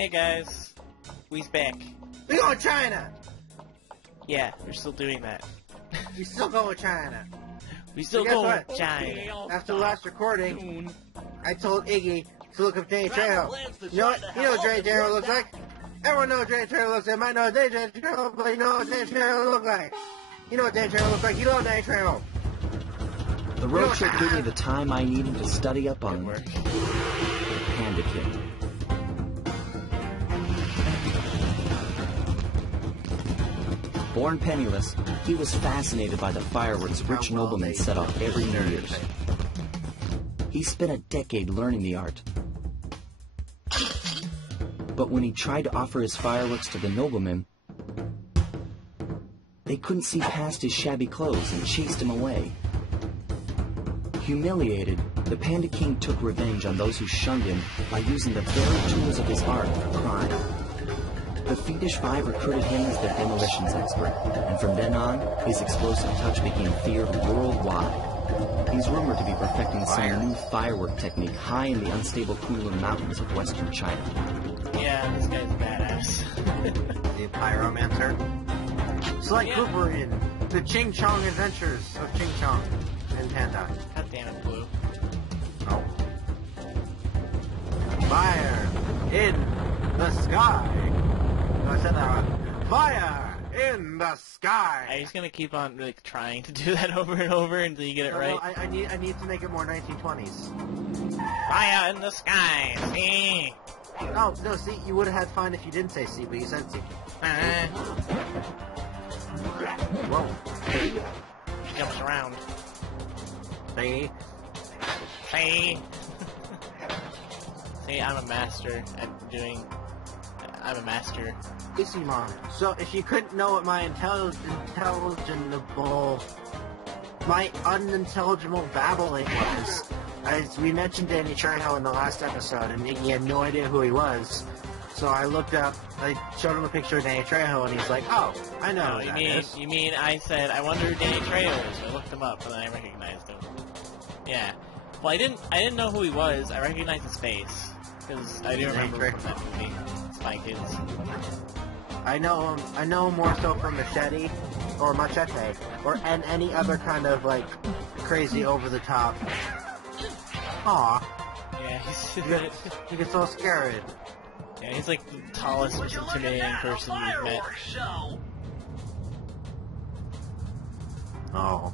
Hey guys, we's back. We going to China! Yeah, we're still doing that. We still going to China. We still guess going what? to China. After the last recording, I told Iggy to look up Danny Trejo. You know what? You know what Danny Trejo looks like? Everyone knows what Danny Trejo looks like. Might know what Danny Trejo, but you know what Danny Trejo looks like. You know what Danny Trejo looks like. You know Danny Trejo. The road trip gave me the time I needed to study up on Good work. the Panda King. Born penniless, he was fascinated by the fireworks rich noblemen set off every New Year's. He spent a decade learning the art. But when he tried to offer his fireworks to the noblemen, they couldn't see past his shabby clothes and chased him away. Humiliated, the Panda King took revenge on those who shunned him by using the very tools of his art for crime. The Fiendish Five recruited him as their demolitions expert, and from then on, his explosive touch became feared worldwide. He's rumored to be perfecting some new firework technique high in the unstable Kunlun Mountains of western China. Yeah, this guy's badass. The pyromancer. It's like Cooper in the Ching Chong Adventures of Ching Chong and Panda. God damn it, Blue. Oh. Fire in the sky. No, I said that wrong. Fire in the sky. Are you just gonna keep on like trying to do that over and over until you get it right? No, I need to make it more 1920s. Fire in the sky. See? Oh, no, see, you would have had fun if you didn't say C, but you said C. Whoa. He jumps around. See? See? See, I'm a master at doing. I'm a master. Issimon. So, if you couldn't know what my unintelligible babbling was, as we mentioned Danny Trejo in the last episode, and he had no idea who he was. So I looked up, I showed him a picture of Danny Trejo, and he's like, "Oh, I know who that is." You mean I said I wonder who Danny Trejo is? I looked him up and then I recognized him. Yeah. Well, I didn't know who he was. I recognized his face because I do remember from that movie, Spy Kids. I know him more so from Machete, or and any other kind of like crazy over the top. Aw. Yeah, he's You get so scared. yeah, he's like the tallest, most intimidating person you've met. Oh.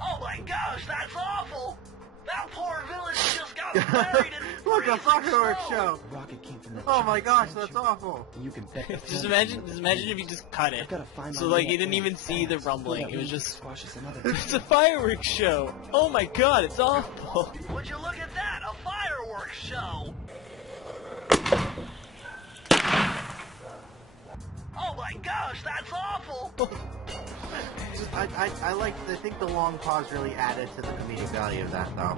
Oh my gosh, that's awful! That poor village just got buried in Look, a fireworks show! Rocket came from that Oh my gosh, that's awful! You can bet. Just imagine if you just cut it. So like you didn't even see the rumbling. It was just it's a fireworks show. Oh my god, it's awful. Would you look at that? A fireworks show! Oh my gosh, that's awful! I think the long pause really added to the comedic value of that, though.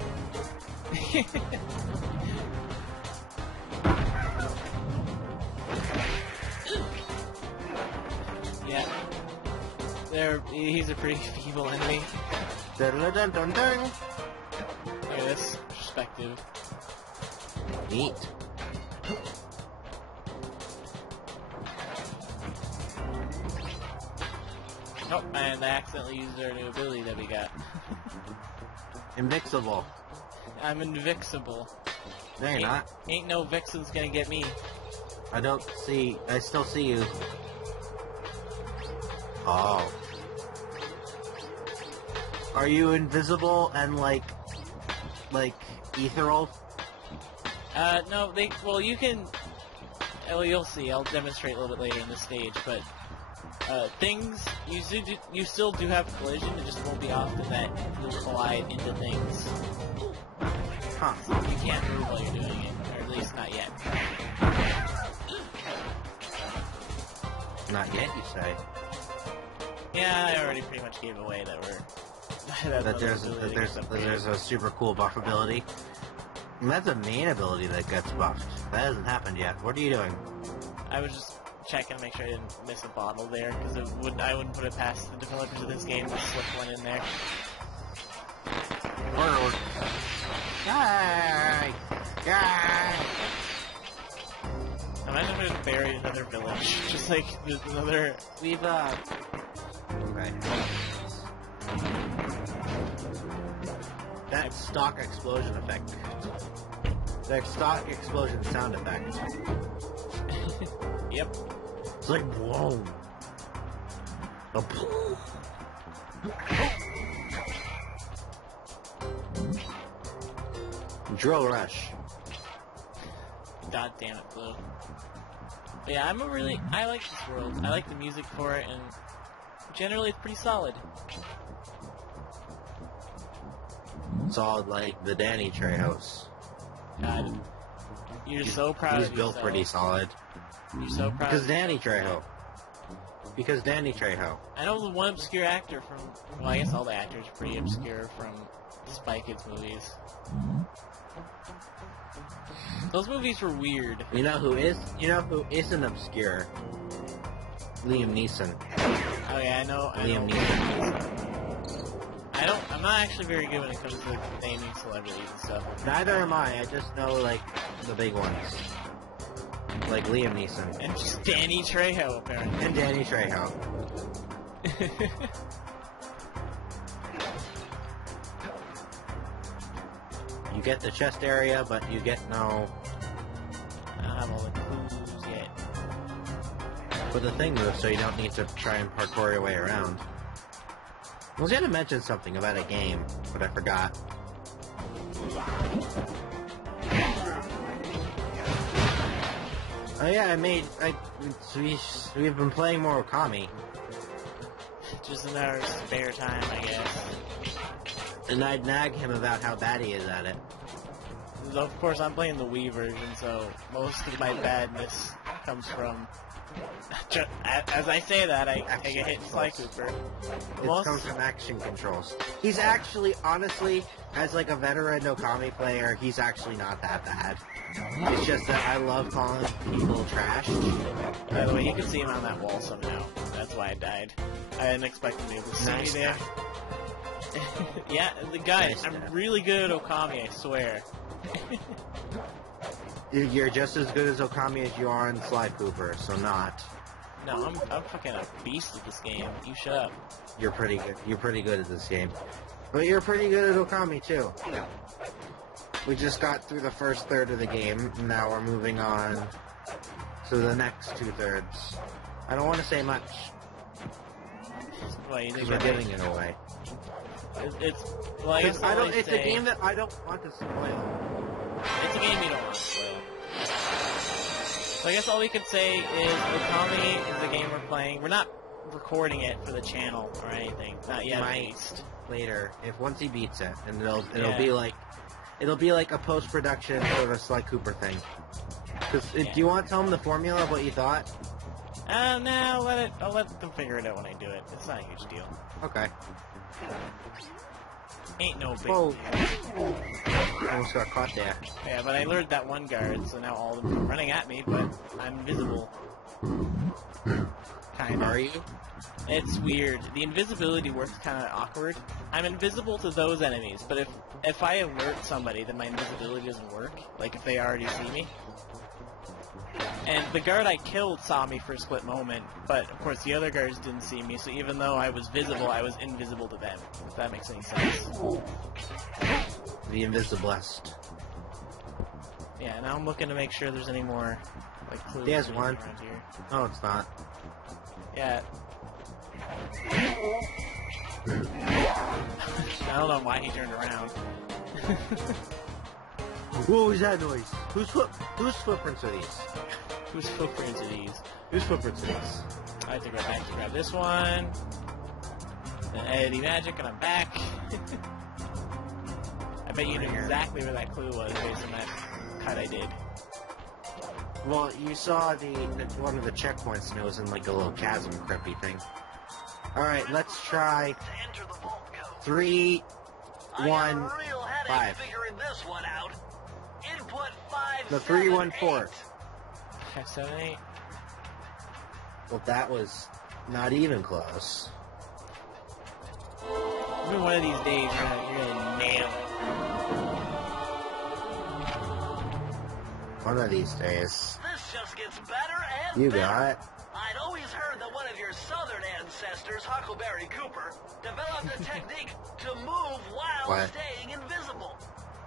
Yeah. He's a pretty feeble enemy. Dun dun dun dun. Look at this perspective. Neat. Oh, and I accidentally used our new ability that we got. Invincible. I'm invincible. No, you're not. Ain't no vixen's gonna get me. I still see you. Oh. Are you invisible and like ethereal? No, well, you can, well, you'll see, I'll demonstrate a little bit later in the stage, but, you still do have collision, it just won't be often that you'll collide into things. Huh. You can't move while you're doing it, or at least not yet. Not yet, you say? Yeah, I already pretty much gave away that we're... that there's a super cool buff ability. And that's a main ability that gets buffed. That hasn't happened yet. What are you doing? I was just checking to make sure I didn't miss a bottle there, because I wouldn't put it past the developers of this game to slip one in there. Guy! Guy! I'm might have buried another village. Just like, there's another... We've, Okay. That stock explosion effect. That stock explosion sound effect. Yep. It's like, whoa. A boom. Drill rush. God damn it, Blue. But yeah, I like this world. I like the music for it, and generally it's pretty solid. Solid like the Danny Treehouse. God, you're so proud He's of built yourself. pretty solid. You're so proud Because of Danny yourself. Trejo. Because Danny Trejo. I know the one obscure actor from... Well, I guess all the actors are pretty obscure from Spy Kids movies. Those movies were weird. You know who isn't obscure? Liam Neeson. Oh yeah, I know. Liam Neeson. I'm not actually very good when it comes to naming celebrities and stuff. Neither am I. I just know like the big ones. Like Liam Neeson. And just Danny Trejo, apparently. And Danny Trejo. You get the chest area, but you get no... I don't have all the clues yet. But the thing moves, so you don't need to try and parkour your way around. I was gonna mention something about a game, but I forgot. Oh yeah, we've been playing more Okami. Just in our spare time, I guess. And I'd nag him about how bad he is at it. Of course, I'm playing the Wii version, so most of my badness comes from... As I say that, I get hit Sly Cooper. It comes from action controls. He's actually, honestly, as like a veteran Okami player, he's actually not that bad. It's just that I love calling people trash. By the way, you can see him on that wall somehow. That's why I died. I didn't expect him to be able to see me there. Yeah, the guy, I'm really good at Okami, I swear. You're just as good as Okami as you are in Sly Cooper, so not. No, I'm fucking a beast at this game. You shut up. You're pretty good. You're pretty good at this game. But you're pretty good at Okami, too. We just got through the first third of the game, and now we're moving on to the next two-thirds. I don't want to say much. Well, you think We're giving it away. Well, I guess it's a game that I don't want to spoil. It's a game you don't want to spoil. So I guess all we could say is Okami is the game we're playing. We're not recording it for the channel or anything. Not yet, at least. Later, once he beats it, and it'll be like a post-production sort of Sly Cooper thing. Do you want to tell him the formula of what you thought? No, I'll let them figure it out when I do it. It's not a huge deal. Okay. Ain't no big Whoa. deal. Almost got caught there. Yeah, but I lured that one guard, so now all of them are running at me, but I'm invisible. Kinda. Are you? It's weird. The invisibility works kinda awkward. I'm invisible to those enemies, but if I alert somebody, then my invisibility doesn't work. Like, if they already see me. And the guard I killed saw me for a split moment, but of course the other guards didn't see me, so even though I was visible, I was invisible to them, if that makes any sense. The Invisiblest. Yeah, now I'm looking to make sure there's any more, like, clues There's one. around here. No, it's not. Yeah. I don't know why he turned around. What was that noise? Whose footprints are these? Whose footprints are these? Whose footprints are these? I have to go back to grab this one. Then Eddie Magic, and I'm back. I bet you knew exactly where that clue was based on that cut I did. Well, you saw one of the checkpoints, and it was in like a little chasm crypty thing. Alright, let's try 3, 1, 5. Figuring this one out. Input 5. No, 3, 1, 4. 5, 7, 8. Well, that was not even close. Maybe one of these days you're gonna nail it. One of these days. This just gets better and You better. got it. I'd always heard that one of your southern ancestors, Huckleberry Cooper, developed a technique to move while staying invisible.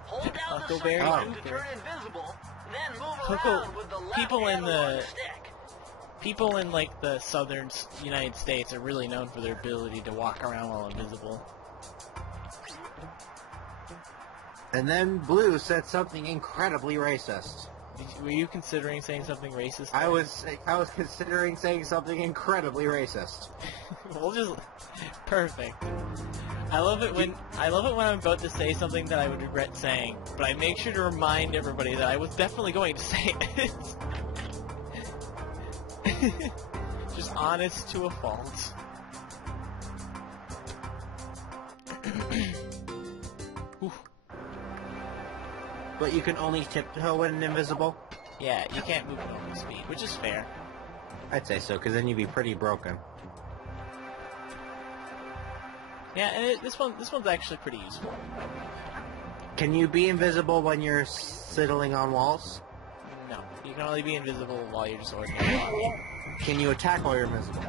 Hold down the Huckleberry circle to Cooper. turn invisible, then move around with the left people in analog stick. People in, like, the southern United States are really known for their ability to walk around while invisible. And then Blue said something incredibly racist. Were you considering saying something racist? I was considering saying something incredibly racist. We'll just... Perfect. I love it when I'm about to say something that I would regret saying, but I make sure to remind everybody that I was definitely going to say it. Just honest to a fault. But you can only tiptoe when invisible? Yeah, you can't move at normal speed, which is fair. I'd say so, because then you'd be pretty broken. Yeah, and this one's actually pretty useful. Can you be invisible when you're sitting on walls? No, you can only be invisible while you're just ordinary walking. Can you attack while you're invisible?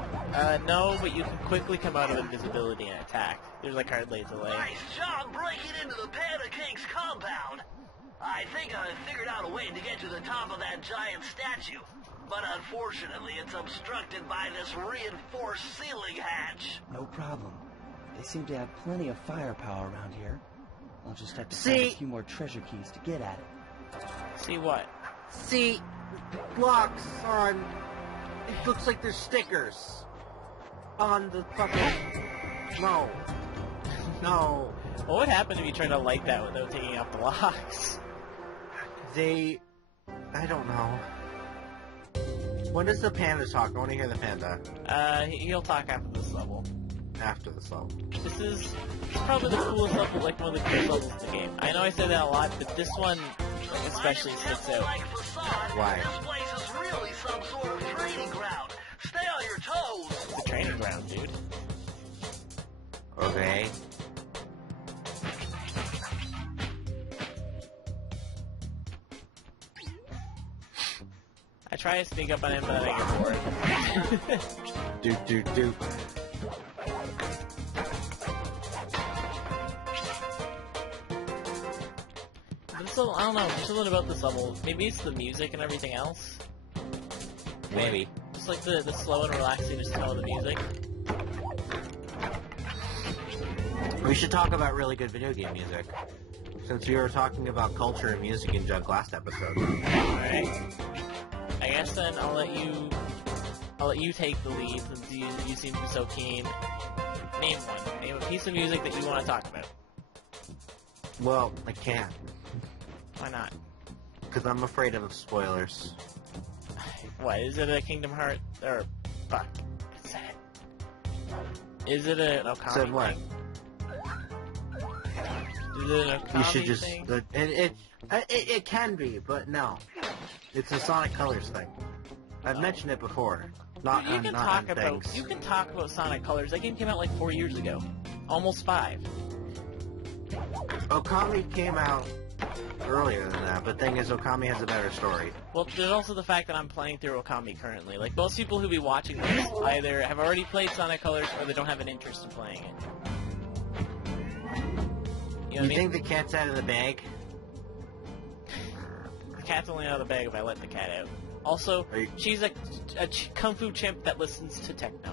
No, but you can quickly come out of invisibility and attack. There's like hardly a delay. Nice job breaking into the Panda King's compound. I think I figured out a way to get to the top of that giant statue. But unfortunately, it's obstructed by this reinforced ceiling hatch. No problem. They seem to have plenty of firepower around here. I'll just have to find a few more treasure keys to get at it. See what? See, blocks on... It looks like there's stickers on the fucking... No. No. What would happen if you tried to light that without taking out the locks? I don't know. When does the panda talk? I want to hear the panda. He'll talk after this level. After this level. This is probably the coolest level, like one of the coolest levels in the game. I know I say that a lot, but this one especially sticks out. Why? This place is really some sort of training ground. Stay on your toes. It's a training ground, dude. Okay. I try to sneak up on him, but I get bored. Do. I don't know, there's something about this level. Maybe it's the music and everything else. Maybe. Just like the slow and relaxing just tone of the music. We should talk about really good video game music. Since we were talking about culture and music in Jug last episode. Alright. I guess then I'll let you take the lead since you seem to be so keen. Name one. Name a piece of music that you want to talk about. Well, I can't. Why not? Because I'm afraid of spoilers. What, is it a Kingdom Hearts, or, fuck, what's that? Is it an Okami Said what? thing? Is it an Okami You should just... thing? It can be, but no. It's a Sonic Colors thing. I've mentioned it before. Not Dude, on things. you can talk about Sonic Colors. That game came out like 4 years ago. Almost 5. Okami came out earlier than that, but thing is, Okami has a better story. Well, there's also the fact that I'm playing through Okami currently. Like, most people who be watching this either have already played Sonic Colors or they don't have an interest in playing it. You know what I mean? Think the cat's out of the bag? The cat's only out of the bag if I let the cat out. Also, she's a kung fu chimp that listens to techno.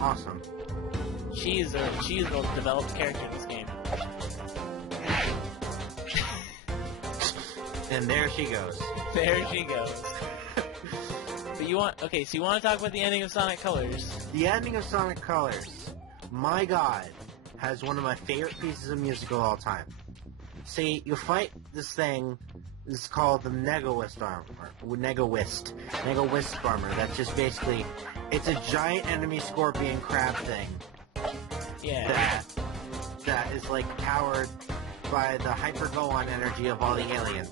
Awesome. She is the most developed character in this game. And there she goes. There she goes. But you want... Okay, so you want to talk about the ending of Sonic Colors. The ending of Sonic Colors, my god, has one of my favorite pieces of music of all time. See, you fight this thing, this is called the Negawist armor. Negawist armor. That's just basically, it's a giant enemy scorpion crab thing. Yeah. That is like powered by the hyper-go-on energy of all the aliens.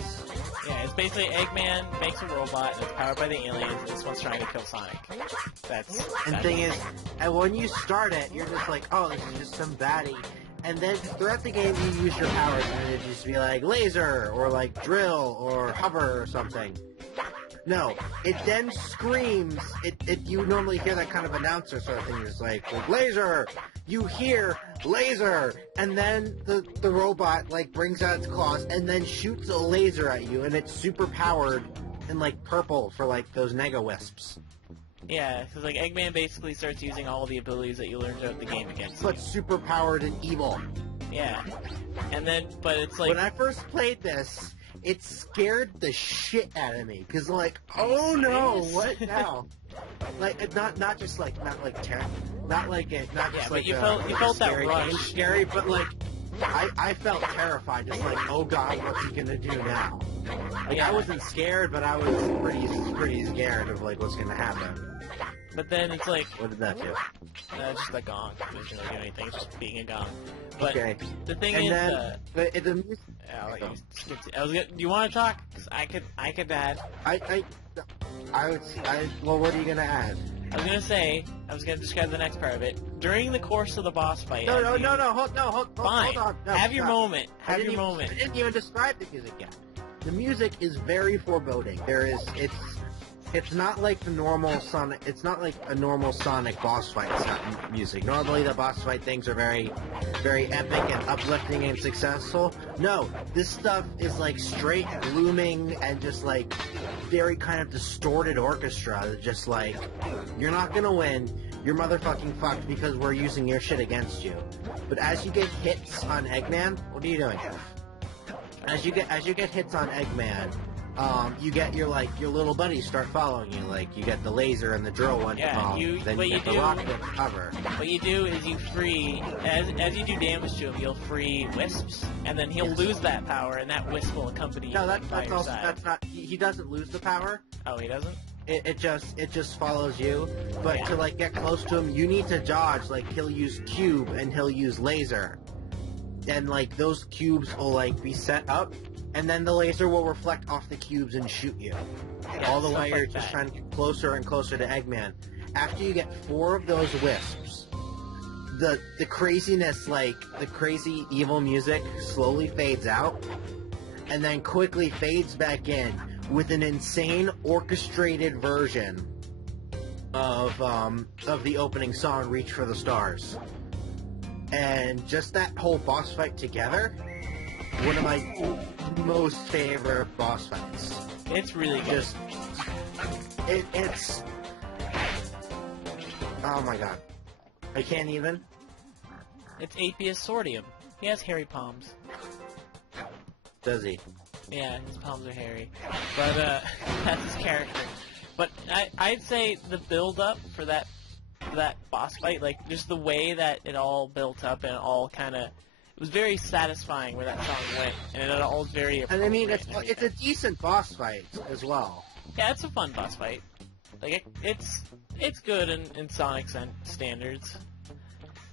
Yeah, it's basically Eggman makes a robot and it's powered by the aliens and this one's trying to kill Sonic. And the thing is, and when you start it, you're just like, oh, this is just some baddie. And then throughout the game, you use your powers and it'd just be like laser, or like drill, or hover, or something. No, it then screams. You normally hear that kind of announcer sort of thing. It's like laser. You hear laser, and then the robot like brings out its claws and then shoots a laser at you, and it's super powered and like purple for like those Nega Wisps. Yeah, because like Eggman basically starts using all the abilities that you learned throughout the game against But you. super powered and evil. Yeah, and then but it's like When I first played this, it scared the shit out of me because like, oh no, what now? Like not just like terror, not like it, not just but like you felt that scary rush. game scary, but like I felt terrified, just like, oh god, what's he gonna do now? Like Yeah. I wasn't scared, but I was pretty scared of like what's gonna happen. But then it's like What did that do? just a gong. It doesn't really do anything. It's just being a gong. But Okay. the thing And is, then the music. I'll let you skip to- I was gonna, do you want to talk? 'Cause I could add. Well, what are you gonna add? I was gonna describe the next part of it. During the course of the boss fight. No, as you- hold Fine. on. No, Have your stop. moment. Have your I moment. didn't even describe the music yet. The music is very foreboding. It's not like the normal Sonic. It's not like a normal Sonic boss fight music. Normally, the boss fight things are very, very epic and uplifting and successful. No, this stuff is like straight glooming and just like very kind of distorted orchestra. That just like, you're not gonna win. You're motherfucking fucked because we're using your shit against you. But as you get hits on Eggman, what are you doing? As you get hits on Eggman, you get your little buddies start following you. Like you get the laser and the drill one. Yeah, then you get the rocket to cover. What you do is you free, as you do damage to him, you'll free wisps, and then he'll lose that power, and that wisp will accompany you No, by that's your also side. that's not. He doesn't lose the power. Oh, he doesn't? It just follows you. But Yeah. to like get close to him, you need to dodge. Like he'll use cube and he'll use laser, and like those cubes will like be set up. And then the laser will reflect off the cubes and shoot you. All the stuff way you're like just that. trying to get closer and closer to Eggman. After you get 4 of those wisps, the craziness, like the crazy evil music slowly fades out and then quickly fades back in with an insane orchestrated version of the opening song Reach for the Stars. And just that whole boss fight together, one of my most favorite boss fights. It's really good. Just it's oh my god, I can't even. It's Apius Sordium. He has hairy palms. Does he? Yeah, his palms are hairy. But, that's his character. But I'd say the build-up for that boss fight, like, just the way that it all built up and it all kind of... It was very satisfying where that song went, and it all was very And I mean, appropriate and it's a everything. decent boss fight as well. Yeah, it's a fun boss fight. Like, it's good in Sonic standards.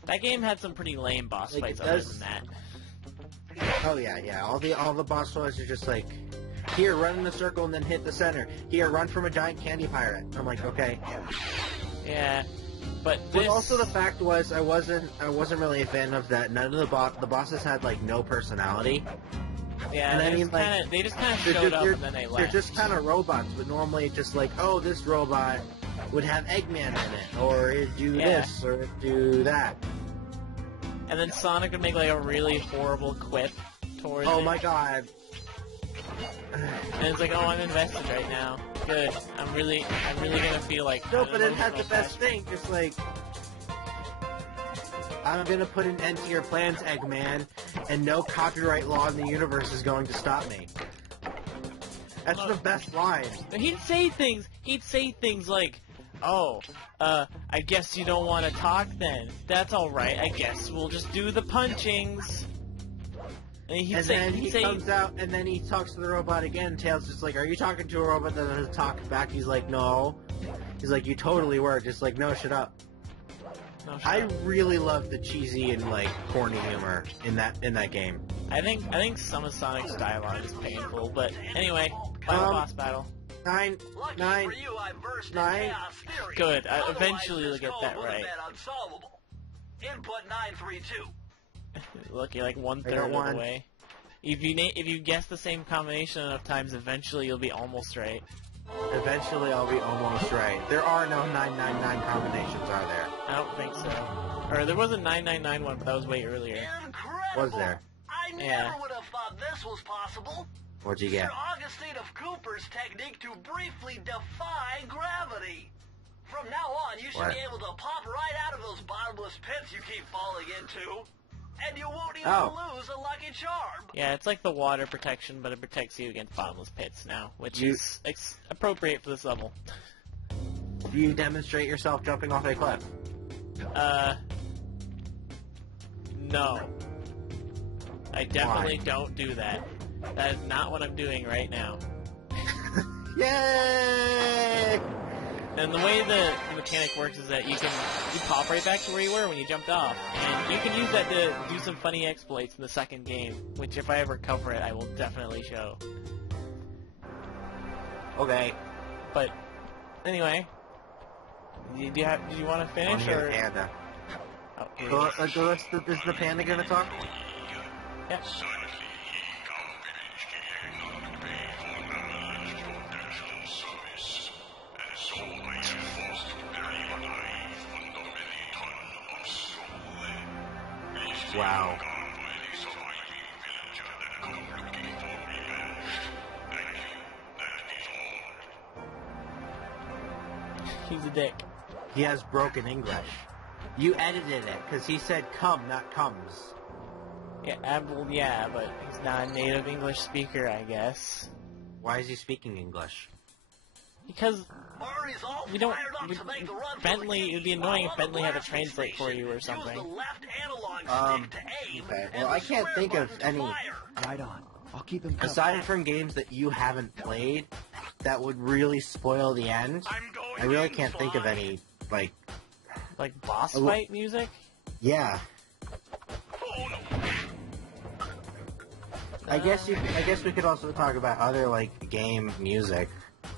That game had some pretty lame boss Like, fights it other does- than that. Oh yeah. All the boss fights are just like, here, run in a circle and then hit the center. Here, run from a giant candy pirate. I'm like, okay. Yeah, but But this... also the fact was, I wasn't really a fan of that. None of the bosses had like no personality. Yeah, and I they mean, just like, kinda, they just kind of They're showed just, up they're, and then they they're left. just kind of robots, but normally it's just like, oh, this robot would have Eggman in it, or it'd do Yeah. this, or it'd do that. And then Sonic would make like a really horrible quip towards Oh it. my god. And it's like, oh, I'm invested right now. Good. I'm really gonna feel like... No, an but it had the emotional best attachment. thing, just like, I'm gonna put an end to your plans, Eggman, and no copyright law in the universe is going to stop me. That's the best line. But he'd say things like, oh, I guess you don't want to talk then. That's alright, I guess we'll just do the punchings. And he'd And say, then he'd he say, comes out, and then he talks to the robot again. Tails just like, are you talking to a robot that has talked back? He's like, no. He's like, you totally were. Just like, no, shut up. no, shut I up. really love the cheesy and like corny humor in that game. I think some of Sonic's dialogue is painful, but anyway, final boss battle. Nine. Lucky for you, I burst in 9. chaos theory. Good, Otherwise, eventually you'll this get code that would have right. been unsolvable. Input 932. Look, you're like I 1/3 got of one. the way. If you guess the same combination enough times, eventually you'll be almost right. Eventually I'll be almost right. There are no 999 combinations, are there? I don't think so. Or there was a 999 one, but that was way earlier. Incredible! Was there? I never would have thought this was possible. What'd you get? Sir Augustine of Cooper's technique to briefly defy gravity. From now on, you should be able to pop right out of those bottomless pits you keep falling into. And you won't even lose a lucky charm. Yeah, it's like the water protection, but it protects you against bottomless pits now, which is appropriate for this level. Do you demonstrate yourself jumping off a cliff? No. I definitely don't do that. That is not what I'm doing right now. Yay! And the way the mechanic works is that you pop right back to where you were when you jumped off, and you can use that to do some funny exploits in the second game, which if I ever cover it, I will definitely show. Okay. But anyway, did you want to finish or? Panda. Oh, Is the panda gonna talk? Yeah. Wow. He's a dick. He has broken English. You edited it, because he said come, not comes. Yeah, well, yeah, but he's not a native English speaker, I guess. Why is he speaking English? Because Murray's all we don't. fired up to make the run for Bentley, the it would be keys, annoying but if Bentley had to blasting translate for you or station, something. use the left analog stick to aim, Okay, and well, I the can't square think of button to any. fire. Right on. I'll keep him covered. Aside from games that you haven't played, that would really spoil the end. I really can't think of any, like... Like boss fight music? Yeah. I guess we could also talk about other, like, game music.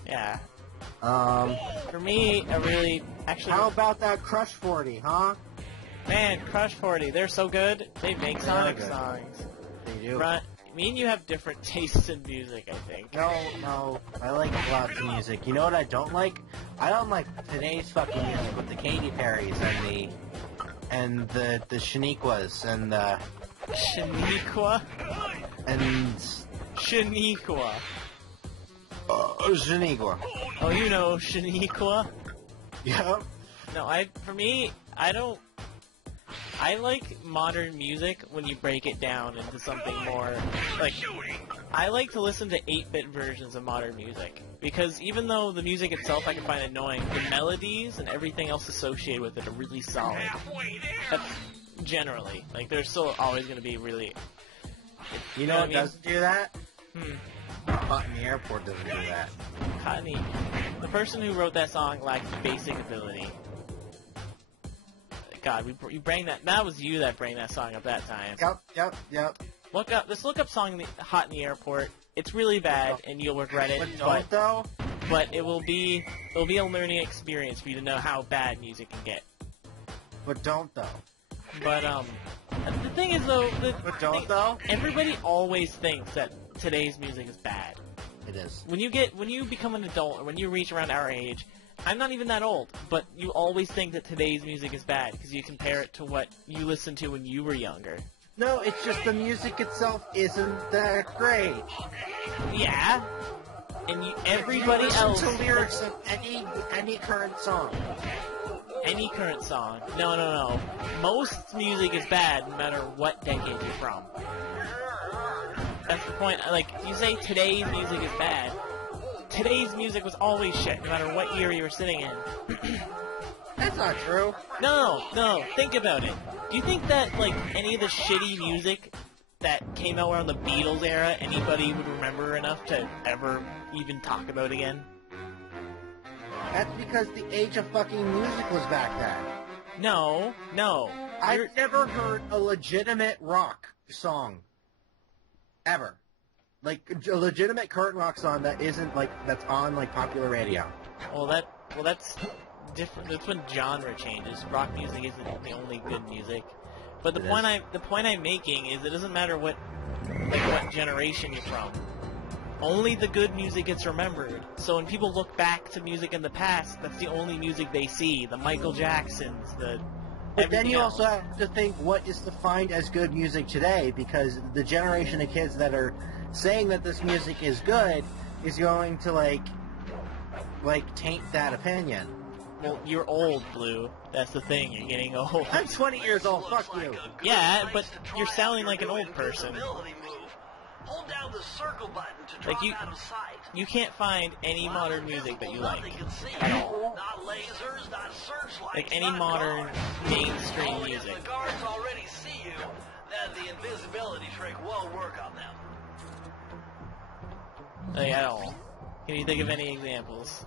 Yeah. For me, I really... Actually... How about that Crush 40, huh? Man, Crush 40, they're so good. They make Sonic good. songs. They do. Me and you have different tastes in music, I think. No, I like lots of music. You know what I don't like? I don't like today's fucking music with the Katy Perrys and the Shaniquas and the... Shaniqua? And... Shaniqua. Shaniqua. Oh, you know Shaniqua? Yep. No, for me, I don't... I like modern music when you break it down into something more, like, I like to listen to 8-bit versions of modern music, because even though the music itself I can find annoying, the melodies and everything else associated with it are really solid. That's generally, like, they're still always going to be really... You know what I mean? doesn't do that? Hot in the Airport doesn't do that. Cottony. The person who wrote that song lacked basic ability. God, you bring that. That was you that bring that song up that time. Yep. Just look up song "Hot in the Airport." It's really bad, and you'll regret it. But it will be a learning experience for you to know how bad music can get. But don't though. But the thing is though, everybody always thinks that today's music is bad. It is. When you become an adult, or when you reach around our age. I'm not even that old, but you always think that today's music is bad because you compare it to what you listened to when you were younger. No, it's just the music itself isn't that great. Yeah, and everybody else. To lyrics of any current song. Any current song? No. Most music is bad, no matter what decade you're from. That's the point. Like, if you say today's music is bad. Today's music was always shit, no matter what year you were sitting in. That's not true. No, think about it. Do you think that, like, any of the shitty music that came out around the Beatles era, anybody would remember enough to ever even talk about again? That's because the age of fucking music was back then. No. I've never heard a legitimate rock song. Ever. Like, a legitimate current rock song that isn't, like, that's on, like, popular radio. Well, that's different. That's when genre changes. Rock music isn't the only good music. But the point I'm making is it doesn't matter what generation you're from. only the good music gets remembered. So when people look back to music in the past, that's the only music they see. The Michael Jacksons, the But then you else. also have to think what is defined as good music today, because the generation of kids that are saying that this music is good is going to like taint that opinion. Well, you're old, Blue. That's the thing. You're getting old. I'm 20 years old. Fuck you. Yeah, but you're sounding like an old person. Hold down the circle button to drop out of sight. You can't find any modern music that you like at all. Not lasers, not searchlights, Like any modern mainstream music. If the guards already see you, then the invisibility trick won't work on them. Like at all. Can you think of any examples?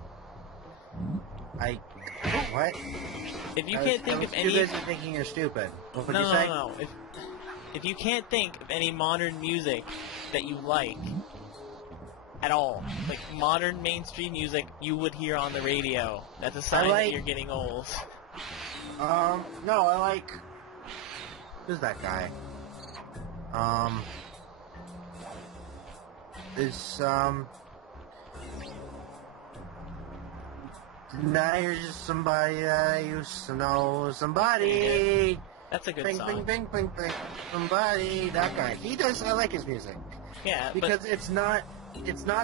What? If you can't think of any... You're busy thinking you're stupid. What would you say? No. If you can't think of any modern music that you like at all, like modern mainstream music you would hear on the radio, that's a sign that you're getting old. No, I like... Who's that guy? Now you're just somebody that I used to know. Somebody. That's a good bing, song. Bing, bing, bing, bing. Somebody. That guy. He does. I like his music. Yeah, because it's not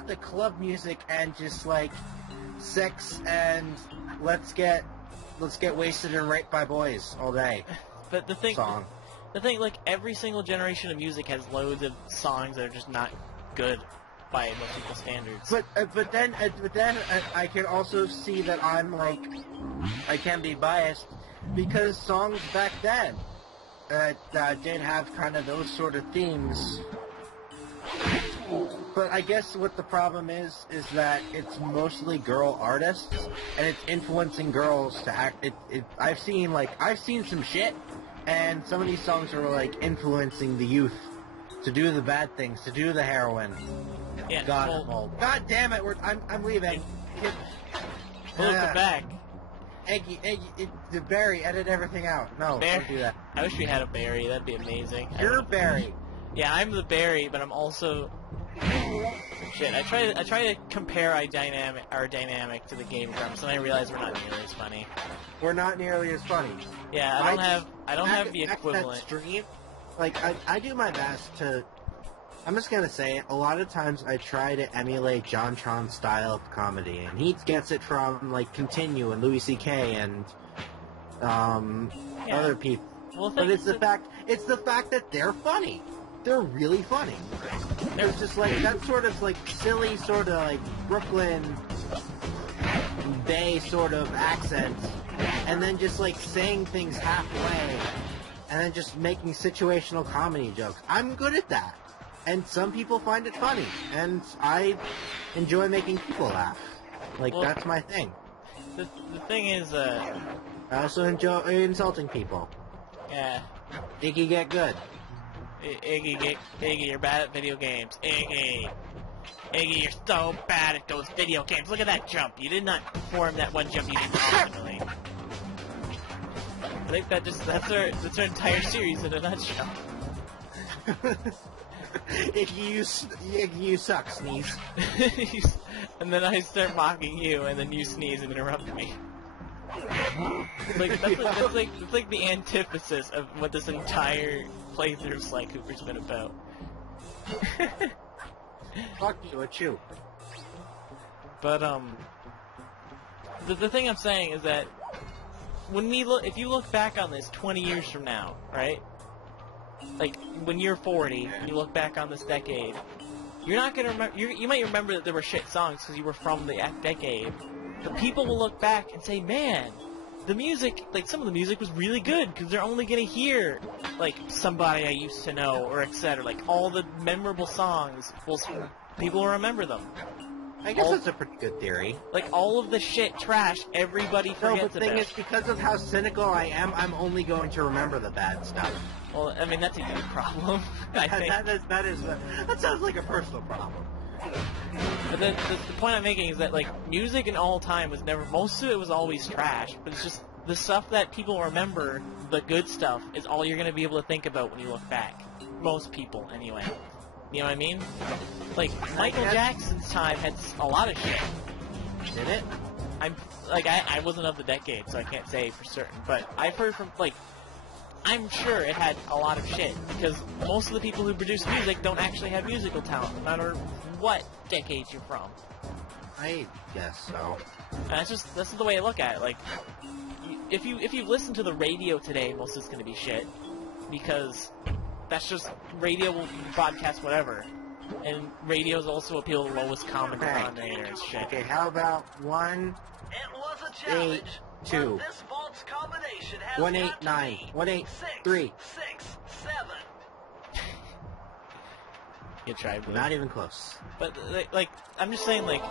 the club music and just like sex and let's get wasted and raped by boys all day. But the thing, like every single generation of music has loads of songs that are just not good by most people's standards. But then I can also see that I can be biased because songs back then did have kind of those sort of themes. But I guess what the problem is that it's mostly girl artists and it's influencing girls to act. I've seen some shit, and some of these songs are like influencing the youth to do the bad things, to do the heroin. Yeah. God damn it! I'm leaving. We'll come back. Eggy, Barry, edit everything out. No, don't do that. I wish we had a Barry. That'd be amazing. You're Barry. Yeah, I'm the Barry, but I'm also... Shit, I try to compare our dynamic to the Game Grumps, and I realize we're not nearly as funny. We're not nearly as funny. Yeah, I don't have the equivalent. That stream, like, I do my best to... I'm just gonna say, a lot of times I try to emulate John Tron's style of comedy, and he gets it from, like, Continue and Louis C.K. and, other people. Well, but it's the fact that they're funny. They're really funny. There's just like that sort of like silly sort of like Brooklyn Bay sort of accent, and then just like saying things halfway, and then just making situational comedy jokes. I'm good at that, and some people find it funny, and I enjoy making people laugh. Like, that's my thing. The thing is, I also enjoy insulting people. Yeah. Iggy, get good. Iggy, you're bad at video games. Iggy, you're so bad at those video games. Look at that jump. You did not perform that one jump you did optimally. I think that's our entire series in a nutshell. Iggy, you suck, sneeze. And then I start mocking you, and then you sneeze and interrupt me. That's like the antithesis of what this entire playthrough of Sly Cooper's been about. Fuck you, a chew. But the thing I'm saying is that if you look back on this 20 years from now, right? Like when you're 40 and you look back on this decade, you're not gonna remember. You might remember that there were shit songs because you were from the decade. But people will look back and say, man, the music, like some of the music was really good because they're only gonna hear like Somebody I Used to Know or etc. Like all the memorable songs, people will remember them. I guess that's a pretty good theory. Like all of the shit trash, everybody forgets about. No, but the thing is, because of how cynical I am, I'm only going to remember the bad stuff. Well, I mean that's a huge problem. I think. That sounds like a personal problem. But the point I'm making is that, like, music in all time was never... Most of it was always trash, but it's just the stuff that people remember, the good stuff, is all you're going to be able to think about when you look back. Most people, anyway. You know what I mean? Like, Michael Jackson's time had a lot of shit. Did it? I wasn't of the decade, so I can't say for certain, but I've heard from, like, I'm sure it had a lot of shit, because most of the people who produce music don't actually have musical talent, no matter what decade you're from. I guess so. And that's just the way I look at it. Like, if you listen to the radio today, most of it's going to be shit, because that's just, radio will broadcast whatever, and radios also appeal to the lowest common denominator and shit. Okay, how about 1, It was a challenge. 8, 2, This vault's combination has 1, 8, got to 9, be 1, 8, 6, 3. 6, 7. You tried, Blue. Not even close. But, like, I'm just saying, like,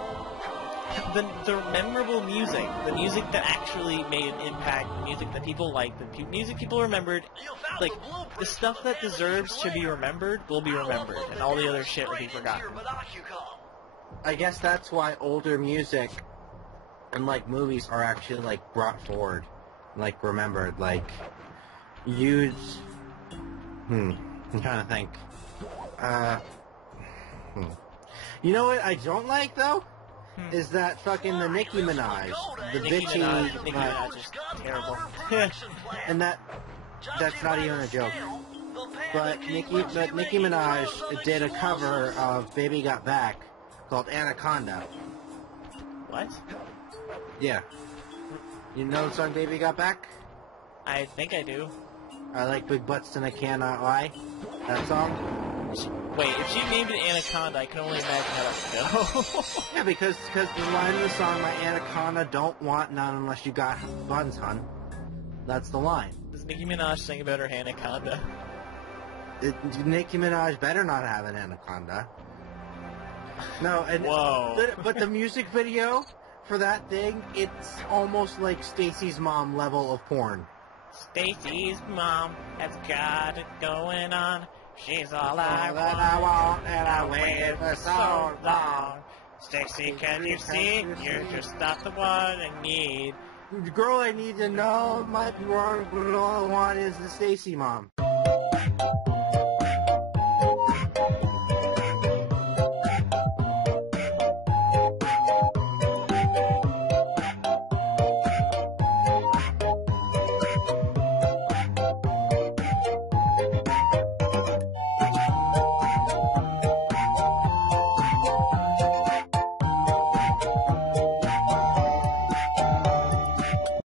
the memorable music, the music that actually made an impact, the music that people liked, the music people remembered, like, the stuff that deserves to be remembered will be remembered, and all the other shit will be forgotten. I guess that's why older music and, like, movies are actually, like, brought forward, like, remembered, like, used... I'm trying to think. You know what I don't like, though? Is that fucking the Nicki Minaj. The Nicki bitchy... Minaj is terrible. and that's not even a joke. But Nicki Minaj did a cover of Baby Got Back called Anaconda. What? Yeah. You know the song Baby Got Back? I think I do. I like big butts and I cannot lie. That song? Wait, if she named it Anaconda, I can only imagine how that would go. Yeah, because the line of the song, my anaconda don't want none unless you got buns, hun. That's the line. Does Nicki Minaj sing about her anaconda? Nicki Minaj better not have an anaconda. No, and Whoa. But the music video for that thing, it's almost like Stacy's mom level of porn. Stacy's mom has got it going on. She's all I I want, and I waited for so long. Stacy, can you see? You're just not the one I need. The girl I need to know might be wrong, but all I want is the Stacy mom.